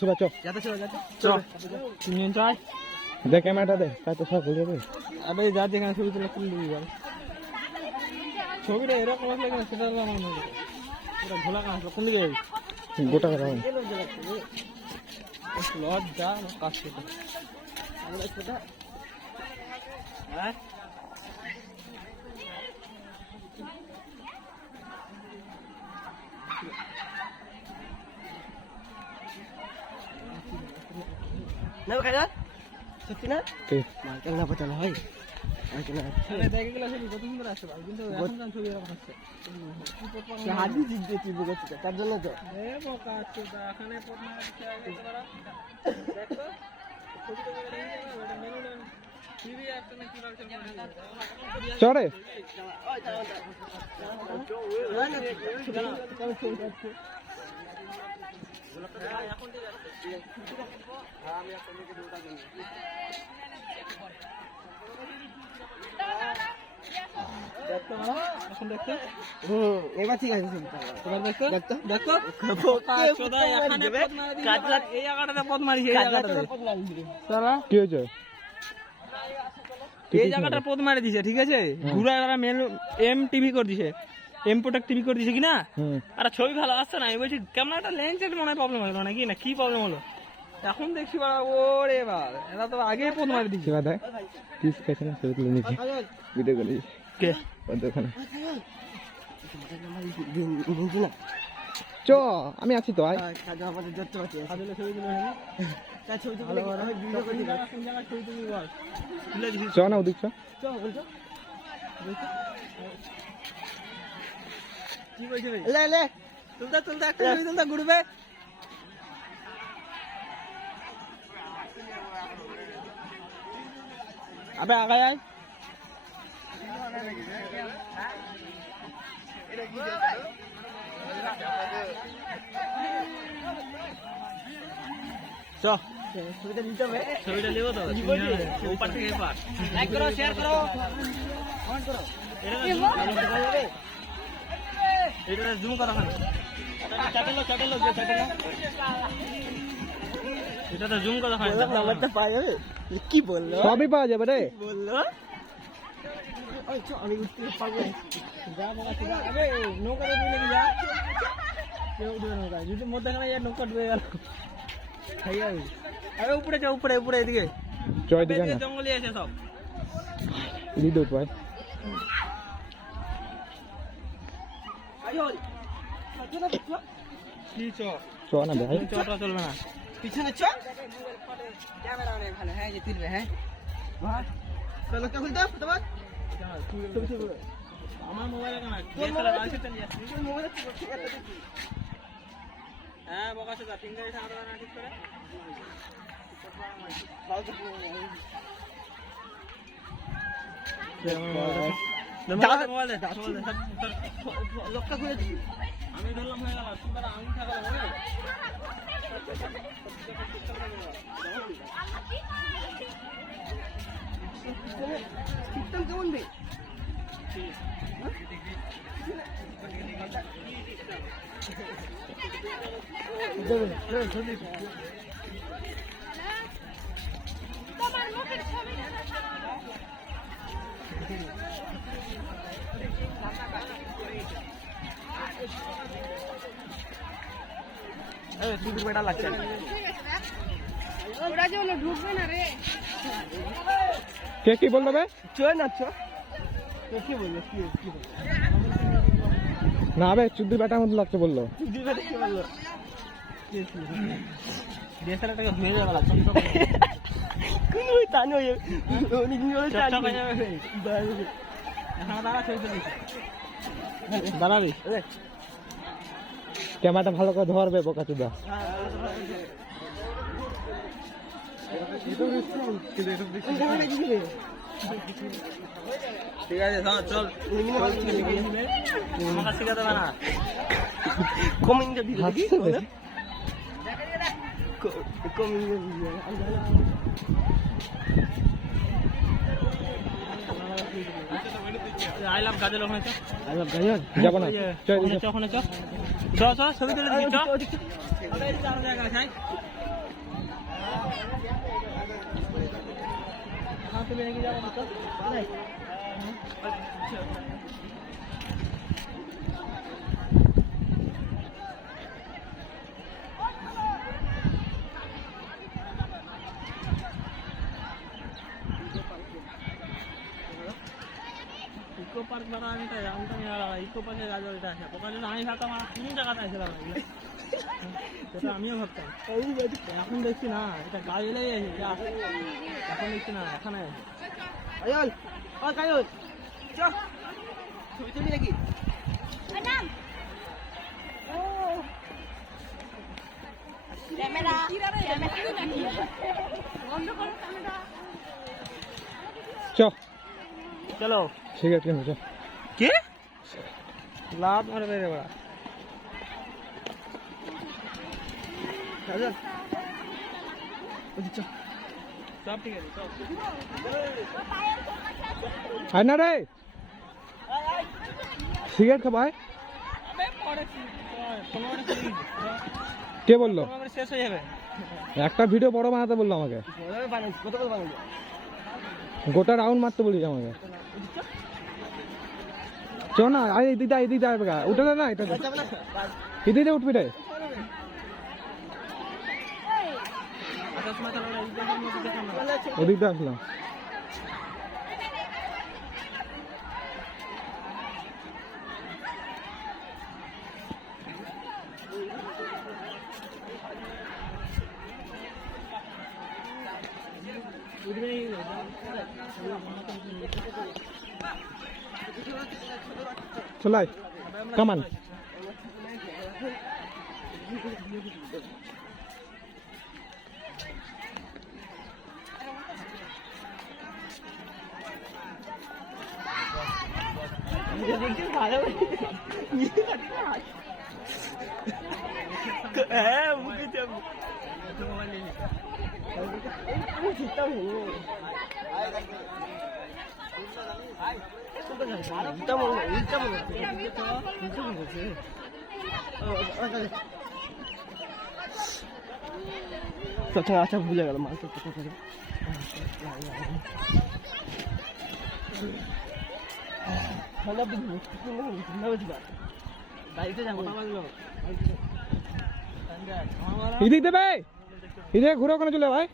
শিবা চ দেখ ক্যামেরাটা দে তাই তো সব ভুলে যাবে। আবে যা যেখানে ছবি তোলা তুলে দিবি বল। ছবিটা এরকম আসলে কেন সেটা আমার মনে হয় পুরো ঘোলা কাজ কোন দিকে যাবি? গোটা কথা লজ্জা কাজ করতে আমরা সেটা হ্যাঁ না খাইলা সত্যি না কে মার্কেল না পছন্দ হয় মার্কেল আরে দেখে গেলে ছবি কত সুন্দর আসছে ভাই কিন্তু এখন ছবি এরকম আসছে কি হাজি জিদ্দে চিবু করতে তার জন্য তো এ বোকা আছে এখানে পড়না দিতে আগে তোরা দেখো ছবিটা দেখে ওটা মেনু নেন টিভি একটা না কি রাখছেন চরে এখন ঠিক আছে আমি এখন থেকে দুটা দিন দেখতে এখন দেখতে এবার ঠিক আছে তোমার দেখতে দেখতে দেখো চোদা এখানে পথ মারি কাজলা এই জায়গাটাতে পথ মারি এই জায়গাটাতে পথ মারি সারা কি হয়েছে এই জায়গাটা পথ মারি দিছে ঠিক আছে ঘুরা এরা মেন এম টিভি করে দিছে এম প্রোটেক্ট টিভি করে দিছে কি না আর ছবি ভালো আসছে না আমি বলছি ক্যামেরাটা লেন্সের মনে হয় প্রবলেম হলো নাকি না কি প্রবলেম হলো এখন দেখছি বাবা ওরে বাবা এরা তো আগে পথ মারি দিছে শিবা দেখ কিস কেছে না ছবি তুলে নিছি ভিডিও করে কে ওখানে চ আমি আছি তো আয় আমাদের দেখতে পাচ্ছি আদলে ছবি তুলে হ্যাঁ তার ছবি তুলে ভালো হয় ভিডিও করে দিবা কোন জায়গা ছবি তুলি বল তুলে দিছি চ না ওদিক চ বলছো কি বলছিস ভাই লে লে তুলতা একটা ছবি তুলতা গুড়বে আবে আগায় আয় ছবিটা নিতে হবে ছবিটা নেবো তো ওপার থেকে এপার লাইক করো শেয়ার করো কমেন্ট করো এটা জুম করো না চাটেলো এটা তো জুম করো না নাম্বারটা পাওয়া যাবে কি বললো সবই পাওয়া যাবে রে বললো ওই চ আমি উঠতে পারবো যা বাবা যা আরে নৌকাতে নিয়ে যা কেউ উঠবে নৌকা যদি মধ্যখানে যা নৌকা ডুবে গেল খাই যাবে আরে উপরে যা উপরে এদিকে জয় দিকে না জঙ্গলে আছে সব লিডো ভাই আইও কি চ চ না ভাই চটা চলবে না পিছনে চ ক্যামেরা অনেক ভালো হ্যাঁ যে তিলবে হ্যাঁ বাহ চলো কে খুলতে তোমার আমার মোবাইলে কেন ডিএসএলআর আছে তো নিয়ে আসছি মোবাইলে কি করছিস এটা দেখি হ্যাঁ বকাছে দা ফিঙ্গারে সামনে না ঠিক করে মোবাইল দে লক্ষ্য করে দিবি আমি ধরলাম হয়ে গেল তোমরা আঙুল থাকলে হবে সিস্টেম কেমন বে তোমার মুখের ছবি দুটো বেটা লাগছে ওরা যে ঢুকবে না রে কে কি বললো বে চল না চ কি বললো কি না বে চুদ্দু বেটার মতো লাগছে বললো দুটো বেটা কি বললো ডিএসএলআরটাকে ধুয়ে যাবে লাগছে কোন ওই টানো অনেক দিন ধরে টানো এখন দাঁড়া ছবি তুলি দাঁড়াবি ক্যামেরাটা ভালো করে ধরবে বোকা চুদা ঠিক আছে চল আমাকে শিখাতে হবে না কমিংটা দিলে আই লাভ গাজল ওখানে চ আই লাভ গাজল যাবো না ওখানে চ ছবি তুলে দিচ্ছি চ চার জায়গা আছে তুমি নাকি যাবো তো ইকো পার্ক বাড়া আমি তো জানতাম না ইকো পার্কের কাজ ওইটা আছে ওখানে আমি ভাবতাম আর কোন জায়গাতে আসলাম সেটা আমিও ভাবতাম এখন দেখছি না এটা গাড়ি লেগে গেছে এখন দেখছি না এখানে আয়ল ও কায়ল চল ছবি তুলি নাকি ম্যাডাম ও ক্যামেরা বন্ধ করো ক্যামেরা চ চলো সিগারেট কিনবো চ কি লাভ মারবে রে বড়া চল ওই চল সব ঠিক আছে চল আয় না রে সিগারেট খাবো আয় কে বললো শেষ হয়ে যাবে একটা ভিডিও বড় বানাতে বললো আমাকে গোটা রাউন্ড মারতে বলিস আমাকে চ না আরে এদিকটা আসবে গা উঠে না এটা এদিকে উঠবি রে ওদিকটা আসলাম চলাই কামান আচ্ছা ভুলে গেল মাছ এদিক দেবে এদিকে ঘুরে ওখানে চলে ভাই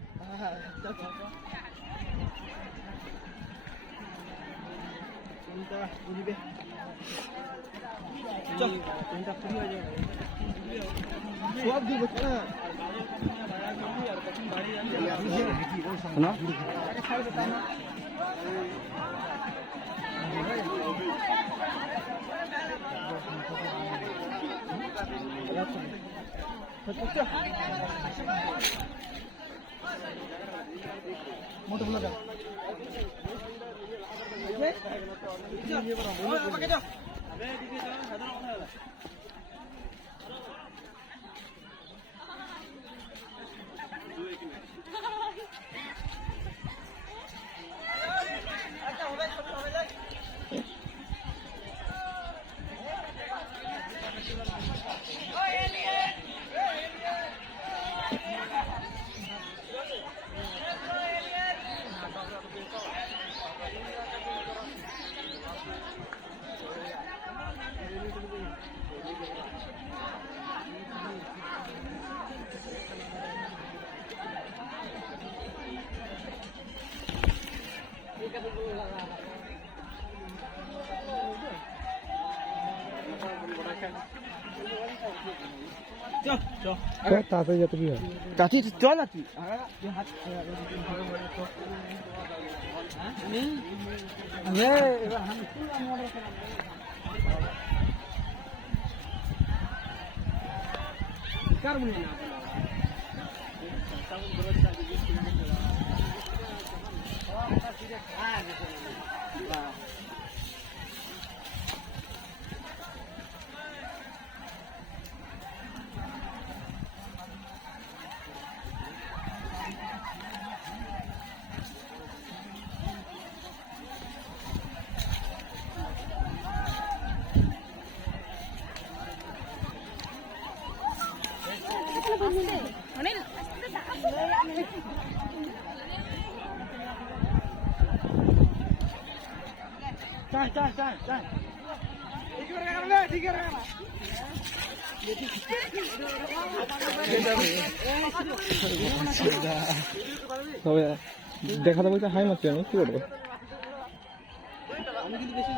সব দিব না মোটো বলো তাড়াতাড়ি যেতে কি হয় কাঠি চল না তুই আসছে তবে দেখাতে বলতে হাই মারছি আমি কি করবো আমি কিন্তু বেশি